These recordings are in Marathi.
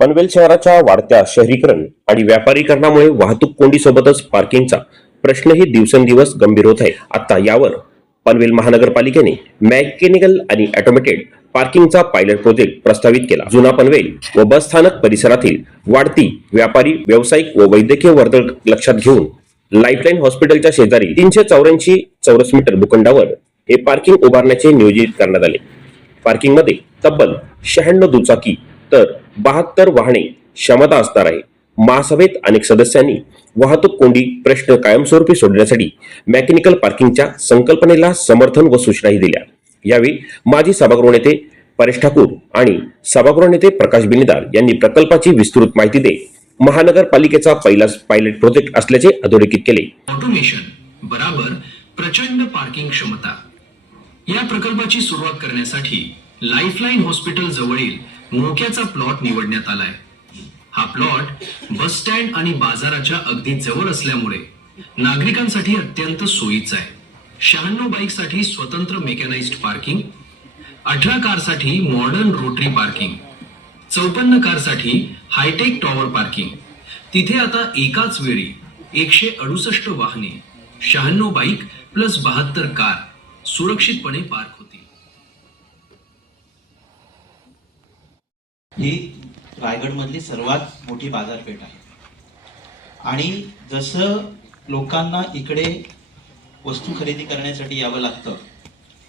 पनवेल शहराच्या वाढत्या शहरीकरण आणि व्यापारीकरणामुळे वाहतूक कोंडीसोबतच पार्किंगचा प्रश्नही दिवसेंदिवस गंभीर होत आहे. आता यावर पनवेल महानगरपालिकेने मेकॅनिकल आणि ऑटोमेटेड पार्किंगचा पायलट प्रोजेक्ट प्रस्तावित केला. जुना पनवेल व बस स्थानक परिसरातील वाढती व्यापारी, व्यावसायिक व वैद्यकीय वर्दळ लक्षात घेऊन लाईफलाईन हॉस्पिटलच्या शेजारी 384 चौरस मीटर भूखंडावर हे पार्किंग उभारण्याचे नियोजित करण्यात आले. पार्किंगमध्ये तब्बल 96 दुचाकी तर 72 वाहने क्षमता असणार आहे. महासभेत अनेक सदस्यांनी वाहतूक कोंडी प्रश्न कायमस्वरूपी सोडण्यासाठी मेकॅनिकल पार्किंगच्या संकल्पनेला समर्थन व सूचनाही दिल्या. यावेळी माजी सभागृह नेते परेश ठाकूर आणि सभागृह नेते प्रकाश बिनीदार यांनी प्रकल्पाची विस्तृत माहिती देत महानगरपालिकेचा पहिलाच पायलट प्रोजेक्ट असल्याचे अधोरेखित केले. ऑटोमेशन बराबर प्रचंड पार्किंग क्षमता या प्रकल्पाची सुरुवात करण्यासाठी लाईफलाईन हॉस्पिटल जवळील मोक्याचा प्लॉट निवडण्यात आलाय. हा प्लॉट बस स्टँड आणि बाजाराच्या अगदी जवळ असल्यामुळे नागरिकांसाठी अत्यंत सोयीचा आहे. 96 बाईकसाठी स्वतंत्र मेकॅनाइज्ड पार्किंग, 18 कारसाठी मॉडर्न रोटरी पार्किंग, 54 कारसाठी हायटेक टॉवर पार्किंग. तिथे आता एकाच वेळी 168 वाहने, 96 बाईक प्लस 72 कार सुरक्षितपणे पार्क होतील. ही रायगडमधली सर्वात मोठी बाजारपेठ आहे आणि जसं लोकांना इकडे वस्तू खरेदी करण्यासाठी यावं लागतं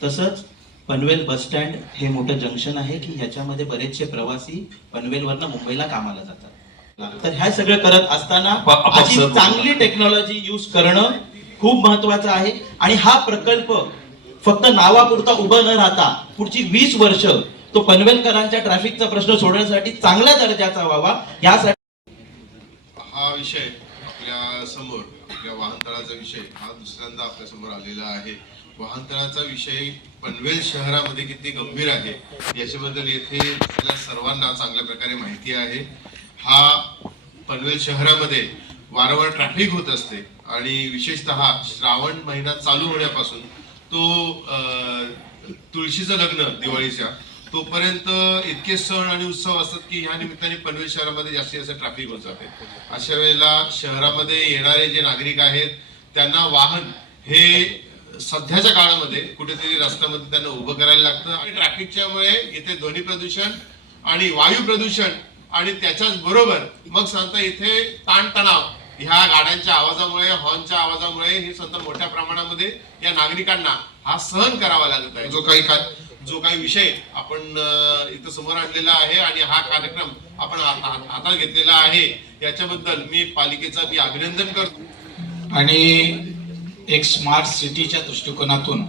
तसंच पनवेल बस स्टँड हे मोठं जंक्शन आहे की ह्याच्यामध्ये बरेचसे प्रवासी पनवेलवरनं मुंबईला कामाला जातात. तर ह्या सगळं करत असताना अशी चांगली टेक्नॉलॉजी यूज करणं खूप महत्वाचं आहे आणि हा प्रकल्प फक्त नावापुरता उभा न राहता पुढची 20 वर्ष तो पनवेलकरांच्या ट्रॅफिकचा प्रश्न सोडवण्यासाठी चांगल्या दर्जाचा व्हावा यासाठी हा विषय आपल्या समोर, आपल्या वाहनतळाचा विषय हा दुसऱ्यांदा आपल्या समोर आलेला आहे. वाहनतळाचा विषय पनवेल शहरामध्ये किती गंभीर आहे याच्याबद्दल येथे सर्वांना चांगल्या प्रकारे माहिती आहे. हा पनवेल शहरामध्ये वारंवार ट्रॅफिक होत असते आणि विशेषतः श्रावण महिना चालू होण्यापासून तो तुळशीचं लग्न दिवाळीच्या तोपर्यंत इतके सण आणि उत्सव असतात की ह्या निमित्ताने पनवेल शहरामध्ये जास्तीत जास्त ट्रॅफिक होत जाते. अशा वेळेला शहरामध्ये येणारे जे नागरिक आहेत त्यांना वाहन हे सध्याच्या काळामध्ये कुठेतरी रस्त्यामध्ये त्यांना उभं करायला लागतं आणि ट्रॅफिकच्या मुळे इथे ध्वनी प्रदूषण आणि वायू प्रदूषण आणि त्याच्याच बरोबर मग सांगता इथे ताणतणाव ह्या गाड्यांच्या आवाजामुळे, हॉर्नच्या आवाजामुळे हे सतत मोठ्या प्रमाणामध्ये या नागरिकांना हा सहन करावा लागत आहे. जो काही विषय आपण इथं समोर आणलेला आहे आणि हा कार्यक्रम आपण हातात घेतलेला आहे याच्याबद्दल मी पालिकेचा अभिनंदन करतो. आणि एक स्मार्ट सिटीच्या दृष्टिकोनातून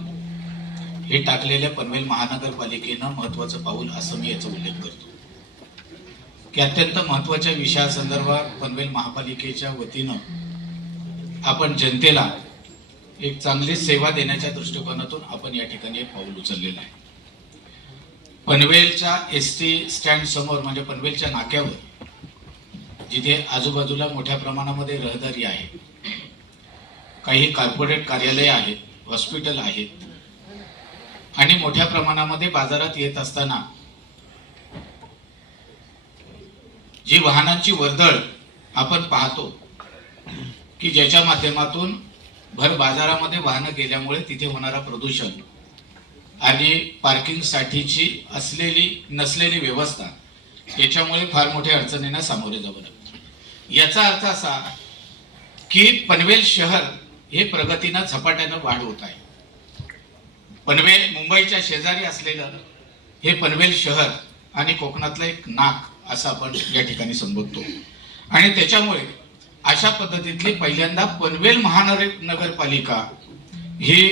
हे टाकलेल्या पनवेल महानगरपालिकेनं महत्वाचं पाऊल असं मी याचा उल्लेख करतो की अत्यंत महत्वाच्या विषयासंदर्भात पनवेल महापालिकेच्या वतीनं आपण जनतेला एक चांगली सेवा देण्याच्या दृष्टिकोनातून आपण या ठिकाणी एक पाऊल उचललेलं आहे. पनवेलच्या एसटी स्टँड समोर म्हणजे पनवेलच्या नाक्यावर जिथे आजूबाजूला मोठ्या प्रमाणामध्ये रहदारी आहे, काही कॉर्पोरेट कार्यालय आहेत, हॉस्पिटल आहेत आणि मोठ्या प्रमाणामध्ये बाजारात येत असताना जी वाहनांची वर्दळ आपण पाहतो की ज्याच्या माध्यमातून भर बाजारामध्ये वाहनं गेल्यामुळे तिथे होणारा प्रदूषण आणि पार्किंग साठीची असलेली नसलेली व्यवस्था याच्यामुळे फार मोठ्या अडचणींना सामोरे जावं लागतं. याचा अर्थ असा की पनवेल शहर हे प्रगतीनं झपाट्यानं वाढ होत आहे. पनवेल मुंबईच्या शेजारी असलेलं हे पनवेल शहर आणि कोकणातलं एक नाक असं आपण या ठिकाणी संबोधतो आणि त्याच्यामुळे अशा पद्धतीतली पहिल्यांदा पनवेल महानगरपालिका ही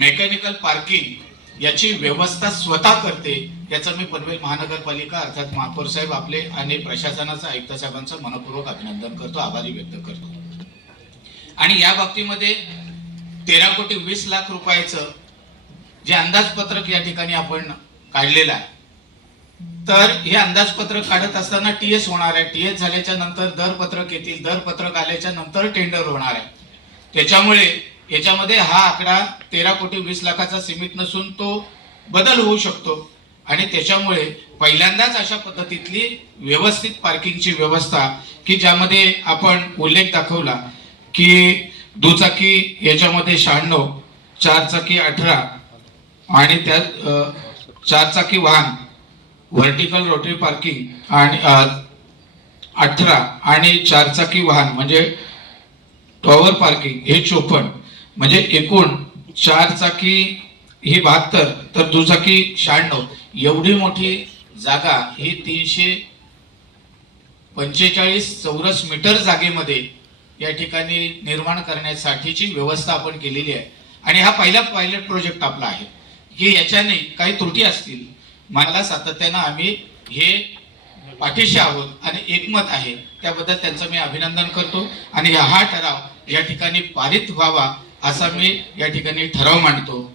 मेकॅनिकल पार्किंग याची व्यवस्था स्वतः करते. याचं मी पनवेल महानगरपालिका अर्थात महापौर साहेब आपले आणि प्रशासनाचं, आयुक्त साहेबांचं मनपूर्वक अभिनंदन करतो, आभारी व्यक्त करतो. आणि या बाबतीमध्ये 13 कोटी 20 लाख रुपयाचं जे अंदाजपत्रक या ठिकाणी आपण काढलेलं आहे, तर हे अंदाजपत्रक काढत असताना टीएस होणार आहे. टीएस झाल्याच्या नंतर दरपत्रक येतील, दरपत्रक आल्याच्या नंतर टेंडर होणार आहे. त्याच्यामुळे याच्यामध्ये हा आकडा 13 कोटी 20 लाखाचा सीमित नसून तो बदल होऊ शकतो आणि त्याच्यामुळे पहिल्यांदाच अशा पद्धतीतली व्यवस्थित पार्किंगची व्यवस्था की ज्यामध्ये आपण उल्लेख दाखवला की दुचाकी याच्यामध्ये 96, चारचाकी 18 आणि त्यात चारचाकी वाहन व्हर्टिकल रोटरी पार्किंग आणि 18 आणि चारचाकी वाहन म्हणजे टॉवर पार्किंग हे 54, म्हणजे एकूण चारचाकी ही 72 तर दुचाकी 96 एवढी मोठी जागा ही 345 चौरस मीटर जागेमध्ये या ठिकाणी निर्माण करण्यासाठीची व्यवस्था आपण केलेली आहे. आणि हा पहिला पायलट प्रोजेक्ट आपला आहे की याच्याने काही त्रुटी असतील मला सातत्यानं आम्ही हे पाठीशी आहोत आणि एकमत आहे त्याबद्दल त्यांचं मी अभिनंदन करतो. आणि हा ठराव या ठिकाणी पारित व्हावा असा मी या ठिकाणी ठराव मांडतो.